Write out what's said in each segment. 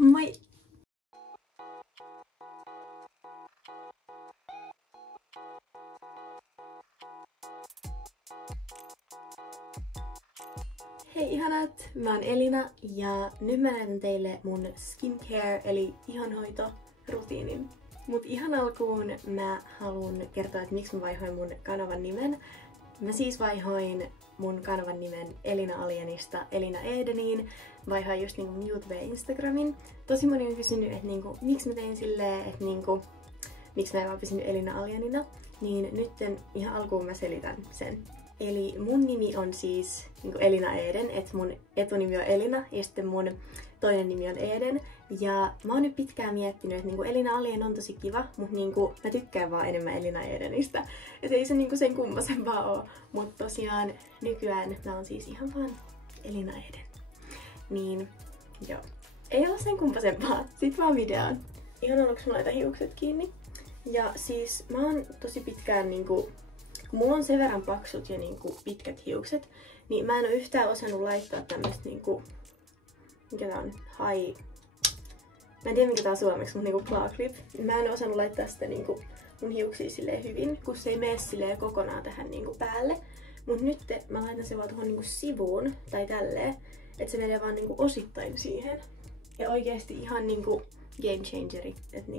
Moi! Hei ihanat! Mä oon Elina ja nyt mä näytän teille mun skincare eli ihonhoitorutiinin. Mut ihan alkuun mä haluan kertoa, että miksi mä vaihoin mun kanavan nimen. Mä siis vaihoin mun kanavan nimen Elina Alienista Elina Edeniin. Vaihoin just mun YouTube ja Instagramin. Tosi moni on kysynyt, että miksi mä tein silleen, että miksi mä en vaan pysynyt Elina Alienina. Niin nytten ihan alkuun mä selitän sen. Eli mun nimi on siis Elina Eden, että mun etunimi on Elina ja sitten mun toinen nimi on Eden. Ja mä oon nyt pitkään miettinyt, että Elina Alien on tosi kiva, mutta mä tykkään vaan enemmän Elina Edenistä. Et ei se sen kummosempaa oo. Mutta tosiaan nykyään mä oon siis ihan vaan Elina Eden. Niin joo. Ei ole sen kummosempaa. Sitten vaan videoon. Ihan aluksi mä laitan hiukset kiinni. Ja siis mä oon tosi pitkään kun mulla on sen verran paksut ja pitkät hiukset, niin mä en oo yhtään osannut laittaa tämmöstä mikä tää on? Mä en tiedä mikä tää on suomeksi, mutta claw clip. Mä en oo osannut laittaa sitä mun hiuksia silleen hyvin, kun se ei mene silleen kokonaan tähän päälle. Mut nyt mä laitan sen vaan tuohon sivuun tai tälleen, että se menee vaan osittain siihen. Ja oikeesti ihan game changeri, että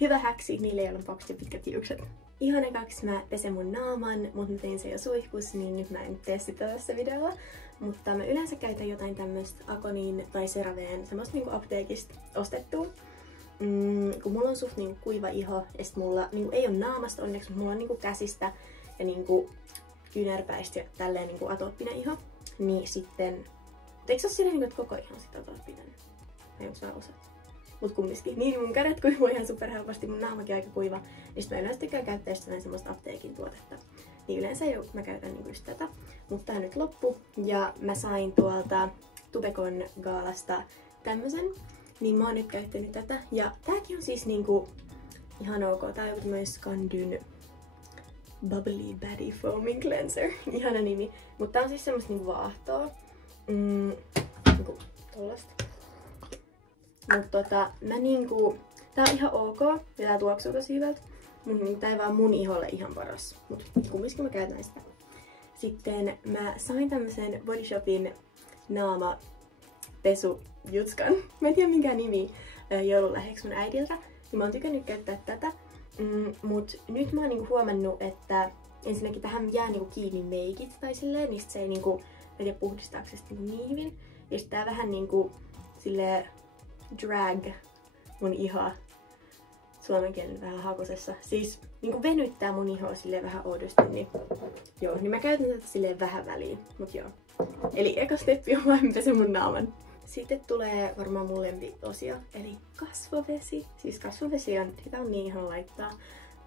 hyvä häksi niille, joilla on paksut ja pitkät hiukset. Ihan ekaksi mä pesen mun naaman, mutta mä tein sen jo suihkussa, niin nyt mä en tee sitä tässä videolla. Mutta mä yleensä käytän jotain tämmöstä Aconiin tai CeraVen semmoista apteekista ostettua. Kun mulla on suht kuiva iho ja sit mulla ei ole naamasta onneksi, mutta mulla on käsistä ja kyynärpäistä ja tälleen atooppinen iho. Niin sitten, eikö se ole silleen että koko iho on sit atooppinen? Vai onko mä osat? Mut kumminkin. Niin mun kädet kuivuu ihan superhelposti, mun naamakin aika kuiva. Niin sit mä yleensä tykkään käyttää semmoista apteekin tuotetta. Niin yleensä mä käytän just tätä. Mutta tää nyt loppu. Ja mä sain tuolta Tubecon Gaalasta tämmösen. Niin mä oon nyt käyttänyt tätä. Ja tääkin on siis ihan ok. Tää on joku tämmönen Skandyn Bubbly Body Foaming Cleanser. Ihana nimi. Mutta tää on siis semmoista vaahtoa. Tollasta. Mutta tää on ihan ok ja tää tuoksuu tosi hyvältä. Mut tää ei vaan mun iholle ihan paras. Mut kumminkin mä käytän sitä. Sitten mä sain tämmösen Body Shopin naamapesujutskan. Mä en tiedä minkään nimi joululahjaksi mun äidiltä. Ja mä oon tykännyt käyttää tätä. Mut nyt mä oon huomannut, että ensinnäkin tähän jää kiinni meikit tai silleen. Niistä se ei mä en tiedä puhdistaako se niin hyvin. Ja sit tää vähän silleen drag mun ihoa suomen kielen vähän hakusessa. Siis venyttää mun ihoa silleen vähän oudosti, niin joo, niin mä käytän tätä silleen vähän väliin, mut joo. Eli eka steppi on vaan pesen mun naaman. Sitten tulee varmaan mun lempiosio, eli kasvovesi. Siis kasvovesi sitä on niin ihana laittaa.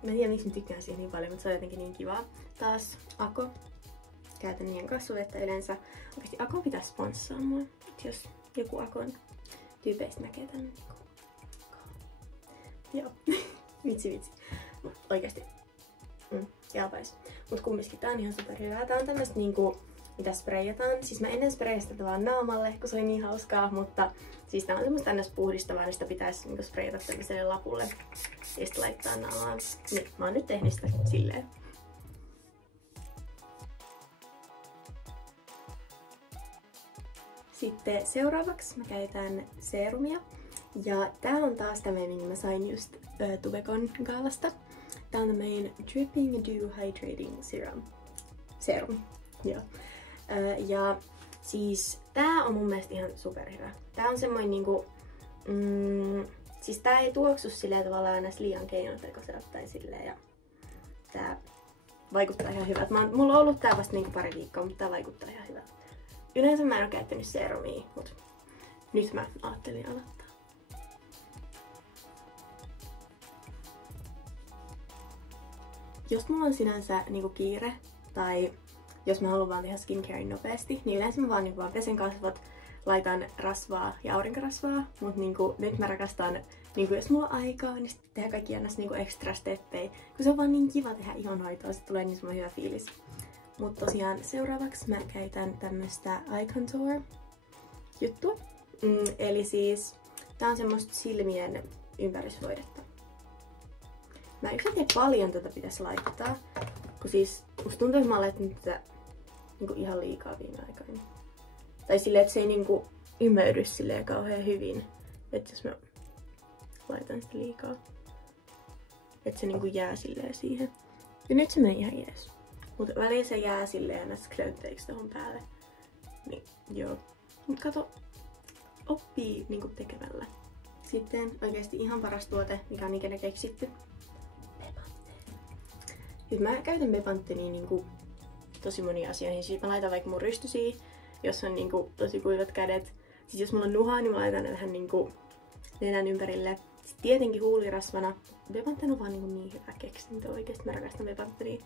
Mä en tiedä miksi mä tykkään siihen niin paljon, mutta se on jotenkin niin kivaa. Taas Ako. Käytän niiden kasvovettä yleensä. Oikeesti Ako pitää sponssaa mua, jos joku Akon tyypeistä näkee tän joo. vitsi. Mut oikeesti. Jalpais. Mut kumminkin tää on ihan superhyvää. Tää on tämmöstä mitä sprayataan. Siis mä ennen sprayasta tätä vaan naamalle, kun se oli niin hauskaa, mutta siis tää on semmoista ns. Puhdistavaa, niin sitä pitäis sprayata tämmöiselle lapulle ja sitten laittaa naamaan. Niin, mä oon nyt tehnyt sitä silleen. Sitten seuraavaksi mä käytän serumia. Ja tää on taas tämmöinen, minkä mä sain just Tubecon Gaalasta. Tää on tämmöinen Dripping Dew Hydrating Serum. Joo. Ja siis tää on mun mielestä ihan superhyvä. Tää on semmoinen siis tää ei tuoksu silleen tavallaan aina liian keinotekoiselta tai silleen. Ja tää vaikuttaa ihan hyvältä. Mulla on ollut tää vasta pari viikkoa, mutta tää vaikuttaa ihan hyvältä. Yleensä mä en oo käyttänyt serumia, mut nyt mä ajattelin aloittaa. Jos mulla on sinänsä kiire tai jos mä haluan vaan tehdä skincarein nopeasti, niin yleensä mä vaan pesen kasvot, laitan rasvaa ja aurinkorasvaa, mut nyt mä rakastan, jos mulla on aikaa, niin sitten tehdä kaikki annas extra steppejä, kun se on vaan niin kiva tehdä ihonhoitoa, sit tulee niin semmoinen hyvä fiilis. Mut tosiaan seuraavaksi mä käytän tämmöstä eye contour juttua. Eli siis Tää on semmoista silmien ympärysvoidetta. Mä en tiedä paljon tätä pitäisi laittaa, kun siis musta tuntuu, että mä oon laittanut tätä niinku ihan liikaa viime aikoina. Tai silleen, että se ei niinku imeydy silleen kauhean hyvin. Että jos mä laitan sitä liikaa, että se niinku jää silleen siihen. Ja nyt se meni ihan jees. Mut väliin se jää silleen näistä klöntteiksi tohon päälle. Niin joo. Mut kato, oppii niinku tekemällä. Sitten oikeesti ihan paras tuote, mikä on ikinä keksitty. Bepanthen. Nyt mä käytän Bepanthenia niinku tosi moniin asioihin. Siis mä laitan vaikka mun rystysiin, jos on niinku tosi kuivat kädet. Siis jos mulla on nuhaa, niin mä laitan ne tähän niinku nenän ympärille. Sitten tietenkin huulirasvana. Bepanthen on vaan niin hyvä keksintö oikeesti. Mä rakastan Bepanthenia.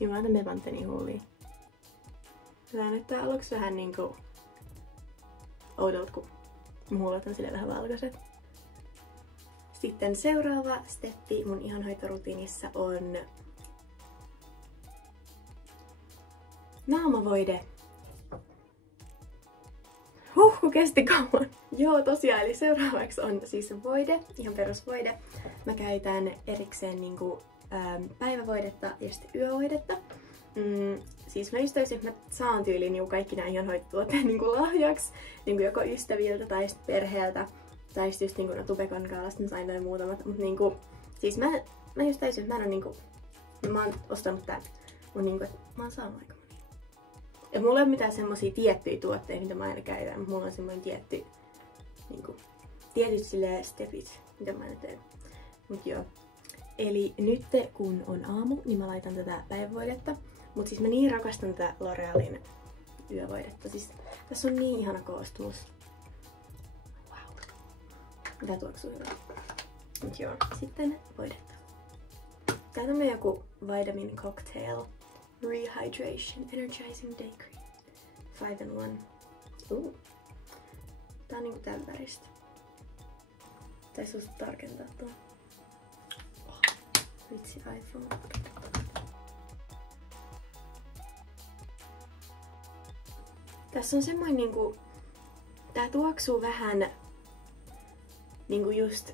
Niin mä laitan Bepanthenia huuliin. Tää näyttää aluksi vähän niinku oudolta, kun mun huulet on silleen vähän valkoiset. Sitten seuraava steppi mun ihonhoitorutiinissa on naamavoide. Kesti kauan. Joo, tosiaan, eli seuraavaksi on siis voide, ihan perusvoide. Mä käytän erikseen niinku, päivävoidetta ja sitten yövoidetta. Siis mä ystäisin, että mä saan tyyliin niinku kaikki nämä ihonhoitotuotteet niinku lahjaksi, niinku joko ystäviltä tai sitten perheeltä. Tai sitten just niinku no Tubekon kaalasta mä sain noin muutamat, mut niinku, siis mä ystäisin, että mä en oo niinku, mä oon ostanut tän, mut niinku, että mä oon saanut aika monia. Ja mulla ei ole mitään semmosia tiettyjä tuotteita, mitä mä aina käytän, mutta mulla on semmoinen tietty, niinku, tietyt silleen stepit, mitä mä aina teen. Mut joo. Eli nyt kun on aamu, niin mä laitan tätä päivävoidetta. Mut siis mä niin rakastan tätä L'Orealin yövoidetta. Siis tässä on niin ihana koostumus. Wow. Tää tuoksuu hyvää. Mut joo, sitten voidetta. Tää on joku Vitamin Cocktail Rehydration Energizing Day Cream 5-in-1. Tää on niinku tän väristä. Taisi osaa tarkentaa tuo. Vitsi iPhone. Tässä on semmoinen niinku, tää tuoksuu vähän niinku just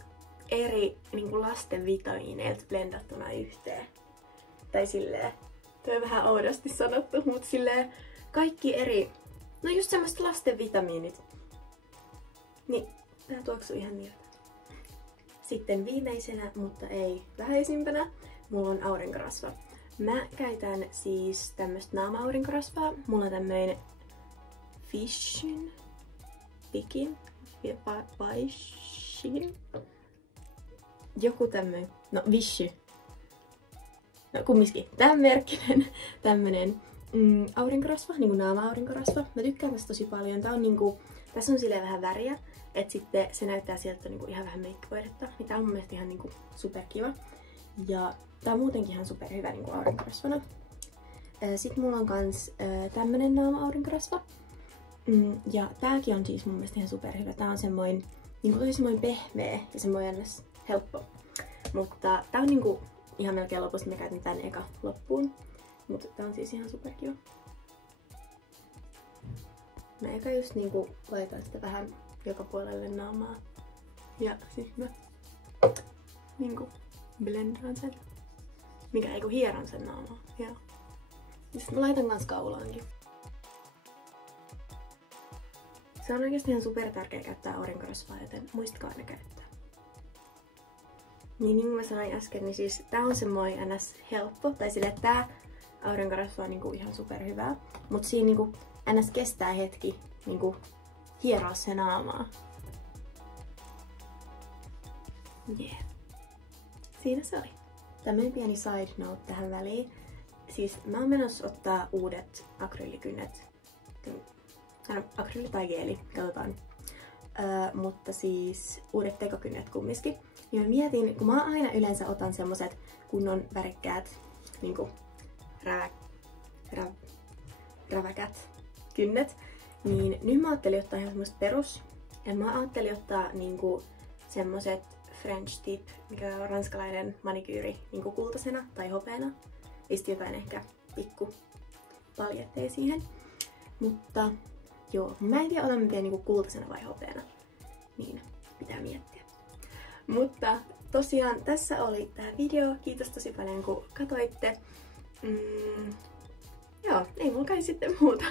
eri niinku lasten vitamiineilta blendattuna yhteen. Tai silleen, toi on vähän oudosti sanottu, mut silleen kaikki eri, no just semmoista lasten vitamiinit. Niin, tää tuoksuu ihan niiltä. Sitten viimeisenä, mutta ei vähäisimpänä, mulla on aurinkorasva. Mä käytän siis tämmöstä naama-aurinkorasvaa. Mulla on tämmöinen Fishin, joku tämmöinen, no Vichy. No kumminkin, tämän merkkinen tämmönen aurinkorasva, niinku naama-aurinkorasva. Mä tykkään tästä tosi paljon. Tää on niinku, tässä on silleen vähän väriä, et sitten se näyttää sieltä niinku ihan vähän meikkivoidetta. Niin tää on mun mielestä ihan niinku superkiva. Ja tää on muutenkin ihan superhyvä niinku aurinkorasvana. Sitten mulla on kans tämmönen naama-aurinkorasva. Ja tääkin on siis mun mielestä ihan superhyvä. Tää on semmoinen niinku tosi semmoinen pehmeä ja semmoinen helppo. Mutta tää on niinku ihan melkein lopussa, mä käytän tän eka loppuun. Mutta tää on siis ihan superkiva. Mä eka just niinku laitan sitä vähän joka puolelle naamaa. Ja sit mä niinku blendaan sen. Mikä eiku hieron sen naamaa. Ja sit mä laitan kans kaulaankin. Se on oikeesti ihan super tärkeä käyttää aurinkorasvaa, joten muistakaa aina käyttää. Niin kuin mä sanoin äsken, niin siis tää on semmoinen ns. Helppo, tai sille, että tää aurinkorasva on niinku ihan superhyvää. Mut siinä niinku ns. Kestää hetki niinku hieroa se naamaa. Yeah. Siinä se oli. Tämmönen pieni side note tähän väliin. Siis mä oon menossa ottaa uudet akryylikynnet. Akryyli tai geeli, katsotaan. Mutta siis uudet tekokynnet kumminkin. Ja mä mietin, kun mä aina yleensä otan semmoset kunnon värikkäät, niinku räväkät kynnet, niin nyt mä ajattelin ottaa ihan semmoset perus. Ja mä ajattelin ottaa niinku semmoset French tip, mikä on ranskalainen manikyyri, niinku kultaisena tai hopeena. Ja sitten jotain ehkä pikku paljetteja siihen. Mutta joo, mä en tiedä, otan mä niinku kultaisena vai hopeena. Niin, pitää miettiä. Mutta tosiaan tässä oli tää video. Kiitos tosi paljon kun katsoitte. Joo, ei mulla kai sitten muuta.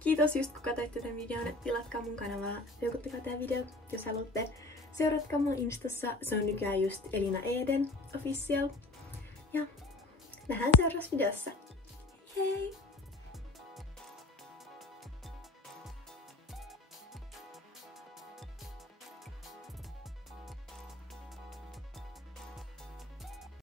Kiitos just kun katsoitte tämän videon. Tilatkaa mun kanavaa, peukuttakaa tää video, jos haluatte. Seuratkaa mun Instassa, se on nykyään just Elina Eden official. Ja nähdään seuraavassa videossa. Hei!